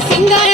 சிங்கா